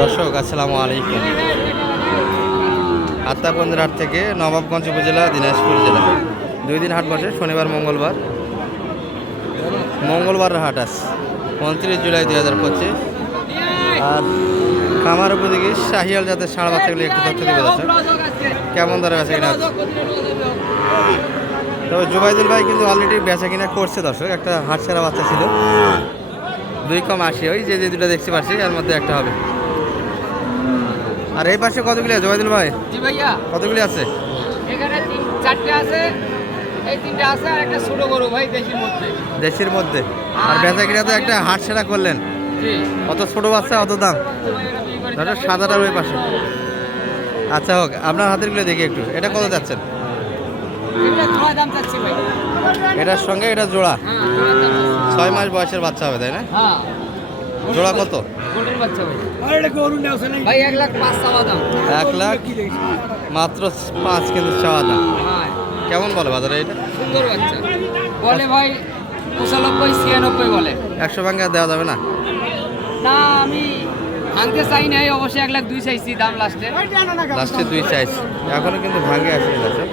দর্শক আসসালামু আলাইকুম। আত্মাপন্দের হাট থেকে নবাবগঞ্জ উপজেলা দিনাজপুর জেলা 2 দিন হাট বসে, শনিবার মঙ্গলবার হাট আছে 29 জুলাই 2025। আর খামার উপযোগী শাহিয়াল জাতের ষাঁড় বাচ্চাগুলি একটু তথ্য দেবে দর্শক, কেমন দরে বেচা কিনা আছে। তবে জুবাইদুল ভাই কিন্তু অলরেডি বেচা কিনা করছে দর্শক। একটা হাট ছাড়া বাচ্চা ছিল, 2 কম 80, ওই যে দুটো দেখতে পাচ্ছি এর মধ্যে একটা হবে। আর এই পাশে কতগুলি আছে জুবাইদুল ভাই? জি ভাইয়া, কতগুলি আছে? এখানে 4টে আছে, এই 3টে আছে আর একটা ছোট গরু ভাই দেশের মধ্যে। আর বেচা কিনা তো একটা হাট ছাড়া করলেন, জি অত ছোট বাচ্চা অত দাম। ধরো সাদাটার ওই পাশে। আচ্ছা হোক, আপনার হাতের গুলো দেখি একটু। এটা কত যাচ্ছেন? এটা জোড়া দাম চাচ্ছি ভাই। এটার সঙ্গে এটা জোড়া, হ্যাঁ জোড়া দাম চাচ্ছি। 6 মাস বয়সের বাচ্চা হবে তাই না? হ্যাঁ জোড়া কত? গোল্ডেন বাচ্চা ভাই। ভাই 1,05,000 চাওয়া দাম। 1 লাখ মাত্র 5 কিন্তু চাওয়া দাম। হ্যাঁ কেমন বলে বাজারে এটা? সুন্দর বাচ্চা বলে ভাই 95 96 বলে। 100 ভাঙা দেওয়া যাবে না? না আমি ভাঙতে চাই নাই, অবশ্যই 1,02,000 চাইছি দাম লাস্টে। লাস্টে 2 চাইছি, এখনো কিন্তু ভাঙে আসেনি দর্শক।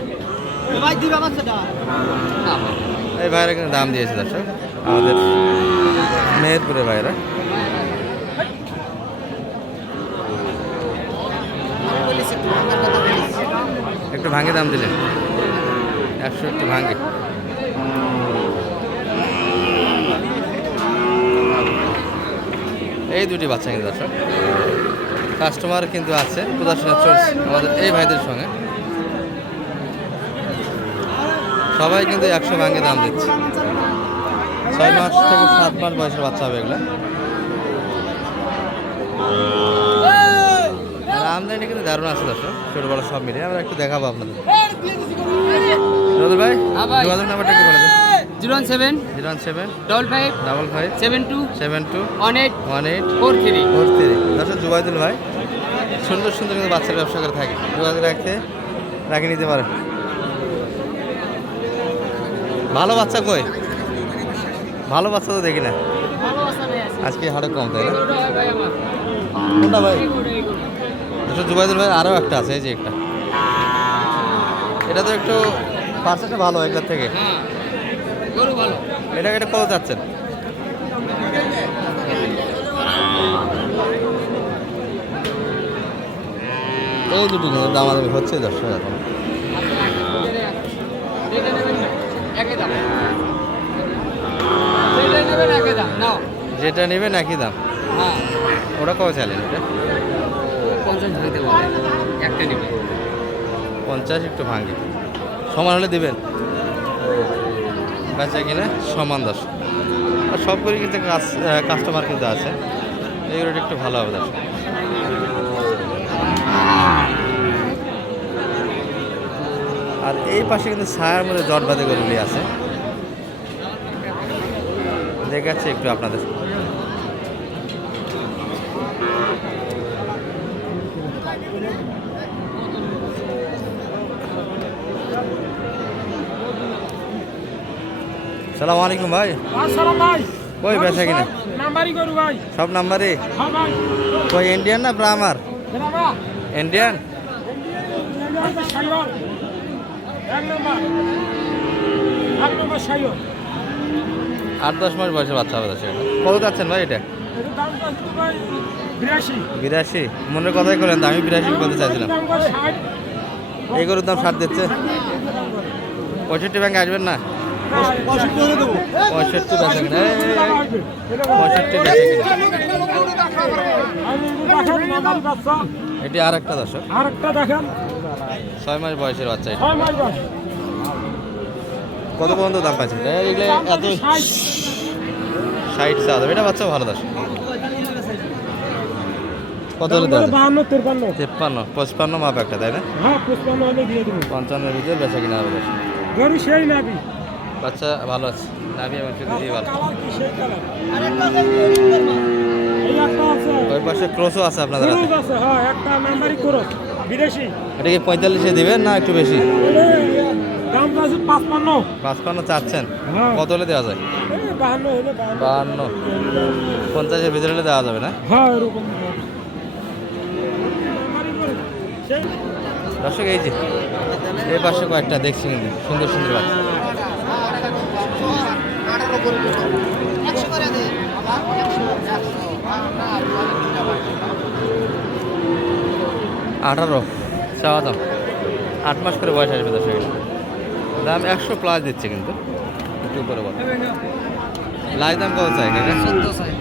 ভাই দিবা বাচ্চাটা না ভাই। এই ভাইরা কিন্তু দাম দিয়েছে দর্শক, আমাদের মেহেরপুরের ভাইরা। একটু ভাঙে দাম দিলেন, 100 একটু ভাঙে। এই দুটি বাচ্চা কিন্তু দর্শক, কাস্টমার কিন্তু আছে, প্রদর্শনা চলছে আমাদের এই ভাইদের সঙ্গে। সবাই কিন্তু 100 ভাঙে দাম দিচ্ছে। 6 মাস থেকে 7 মাস বয়সের বাচ্চা হবে এগুলো। আর আমদানি কিন্তু দারুণ আছে দর্শক, ছোট বড় সব মিলিয়ে আমরা একটু দেখাবো আপনাদের। রোদুল ভাই, হ্যাঁ ভাই। যোগাযোগ নাম্বারটা একটু বলে দিন। 017 017 55 55 72 72 18 18 43। 43। দর্শক জুবাইদুল ভাই সুন্দর সুন্দর কিন্তু বাচ্চার ব্যবসা করে থাকে, যোগাযোগ রাখে নিতে পারেন। ভালো বাচ্চা কই? ভালো বাচ্চা তো দেখি না আজকে, হাটে কম তাই না? কোনটা ভাই? দর্শক জুবাইদুল ভাই আরও একটা আছে, এই যে একটা, এটা তো একটু পার্সেন্টটা ভালো এগুলোর থেকে। হ্যাঁ গরু ভালো। এটা কত চাচ্ছেন? এই দুটি কিন্তু দামাদামি হচ্ছে দর্শক এখন। যেটা নেবেন একই দাম, যেটা নেবেন একই দাম নাও। যেটা নেবেন একই দাম। হ্যাঁ ওটা কবে চাইলেন? এটা 50 ভাঙতে বলে, একটা নেবেন 50, একটু ভাঙে সমান হলে দিবেন। বেচা কিনা সমান দর্শক। আর সব করে কিন্তু কাস্টমার কিন্তু আছে, এইগুলো একটু ভালো হবে দর্শক। আর এই পাশে কিন্তু ছায়ার মধ্যে জট বাঁধে গরুগুলি আছে, দেখাচ্ছি একটু আপনাদের। সালাম আলাইকুম ভাই। আসসালাম ভাই। কই বেচা কিনা? নাম্বারই গরু ভাই। সব নাম্বারে? হ্যাঁ ভাই। কই ইন্ডিয়ান না ব্রাহ্মার? বেরাবা ইন্ডিয়ান। সাইওয়াল এক নাম্বার, এক নাম্বার সাইওয়াল। 8-10 মাস বয়সের বাচ্চা হবে দর্শক। কত যাচ্ছেন ভাই এটা? এর দাম কত ভাই? 82। 82? মনের কথাই করেন তো, আমি 82 বলতে চাইছিলাম। দাম কত? 60। এই গরুর দাম 60 দিচ্ছে। 65 ব্যাংকে আসবেন না? 65 করে দেবো। 65 বেচা কিনা, 65 65 বেচা কিনা। আমি দেখেন নাম্বার বাচ্চা। এটি আর একটা দর্শক, আরেকটা দেখেন 6 মাস বয়সের বাচ্চা। এটা 6 মাস বয়স। কত পর্যন্ত দাম পাচ্ছেন? এগুলো এত 60 চা দাম। এটা বাচ্চা ভালো দর্শক। কত হলে দেওয়া যায়? 52 53। 53 55 মাপ একটা তাই না? হ্যাঁ 55 হলে দিয়ে দেবো। 55 এর ভিতরে বেচা কিনা হবে দর্শক। গরু সেই নাবি। বাচ্চা ভালো আছে, নাভি এবং চুল দিয়ে ভালো। কালার কি সেই কালার? এই একটা আছে। ওই পাশে ক্রসও আছে আপনাদের হাতে। ক্রস আছে, হ্যাঁ একটা নাম্বারই ক্রস বিদেশি। এটা কি 45-এ দিবেন না একটু বেশি? দাম আছে 55। 55 চাচ্ছেন? হ্যাঁ। কত হলে দেওয়া যায়? 52 হলে 52 50-এর ভিতরে হলে দেওয়া যাবে না? হ্যাঁ এরকম সেই দর্শক এই যে এই পাশে কয়েকটা দেখছি কিন্তু সুন্দর সুন্দর বাচ্চা। আঠারো চাওয়া দাম, 8 মাস করে বয়স আসবে দর্শক। দাম 100+ দিচ্ছে কিন্তু একটু উপরে বল। লাই দাম কত চাই কাকা? 14 চাই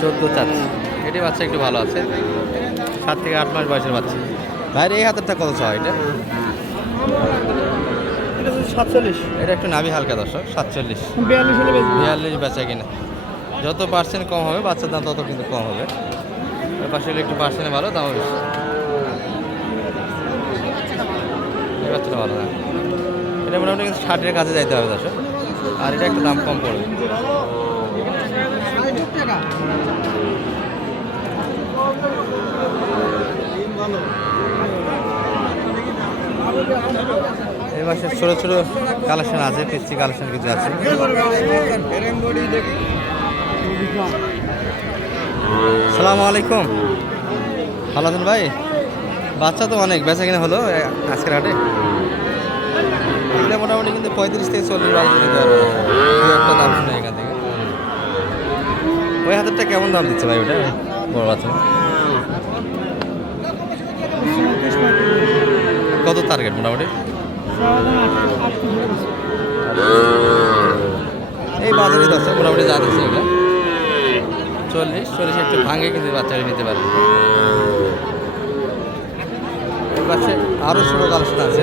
14 চাচ্ছে। এটি বাচ্চা একটু ভালো আছে, 7 থেকে 8 মাস বয়সের বাচ্চা। ভাইয়ের এই হাতেরটা কত চাওয়া এটা? 47 এটা একটু নাভি হালকা দর্শক, 47 42 হলে বেশি 42 বেচা কিনা। যত পার্সেন্ট কম হবে বাচ্চার দাম তত কিন্তু কম হবে। ওই পাশে হলে একটু পার্সেন্টে ভালো, দাম বেশি। এই বাচ্চাটা ভালো না, এটা মোটামুটি কিন্তু 60-এর কাছে যাইতে হবে দর্শক। আর এটা একটু দাম কম পড়বে। এই মাসে ছোটো ছোটো কালেকশন আছে, পিচ্ছি কালেকশন কিছু আছে। সালামু আলাইকুম, ভালো আছেন ভাই? বাচ্চা তো অনেক, বেচা কিনা হলো আজকের হাটে? এগুলো মোটামুটি কিন্তু 35 থেকে 40 বাড়ি দিতে পারবে, একটা দাম শুনে এখান থেকে। ওই হাতেরটা কেমন দাম দিচ্ছে ভাই ওটা বড় বাচ্চা? কত টার্গেট মোটামুটি? এই বাজারে দশ মোটামুটি যা দিচ্ছে এগুলো 40 একটু ভাঙে কিন্তু বাচ্চারা নিতে পারে। এর পাশে আরও ছোটো কালেকশন আছে,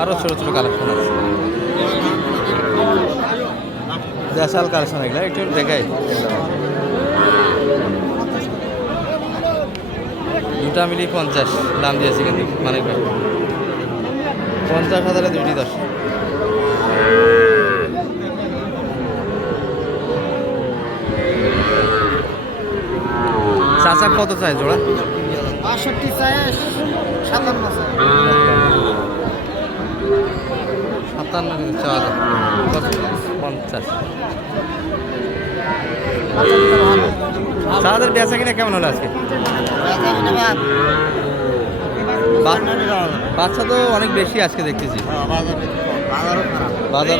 আরও ছোটো ছোটো কালেকশন আছে, দেশাল কালেকশন এগুলো একটু দেখাই। দুটা মিলিয়ে 50 দাম দিয়েছে কিন্তু মানিক ভাই, 50,000-এ দুইটি দশ। চাচা কত চাই জোড়া? 62 চাই 57 চাই 57 কিন্তু চাওয়া দাম, কত? 50। চাচাদের বেচা কিনা কেমন হলো আজকে? বাচ্চা তো অনেক বেশি আজকে দেখতেছি, বাজার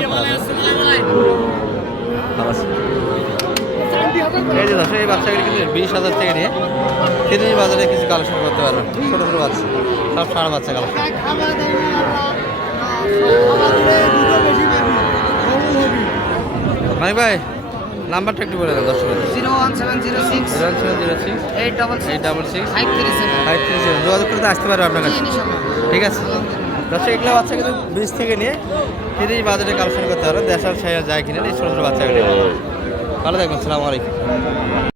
এই যে দশ এই বাচ্চাগুলি কিন্তু 20,000 থেকে নিয়ে তিনি বাজারে কিছু কালেকশন করতে পারবেন। ছোটো ছোটো বাচ্চা সব সারা বাচ্চা কালেকশন। মানিক ভাই নাম্বারটা একটু বলে দেন দর্শক। 01706 00706 866 866 537 537 যোগাযোগ করতে আসতে পারবে আপনার কাছে। ঠিক আছে দর্শক, এগুলো বাচ্চা কিন্তু 20 থেকে নিয়ে 30 বাজারে কালেকশন করতে পারবেন। দেশাল সাইয়া যায় কিনে এই ছোটো ছোটো বাচ্চাগুলি। ভালো থাকবেন, আসসালামু আলাইকুম।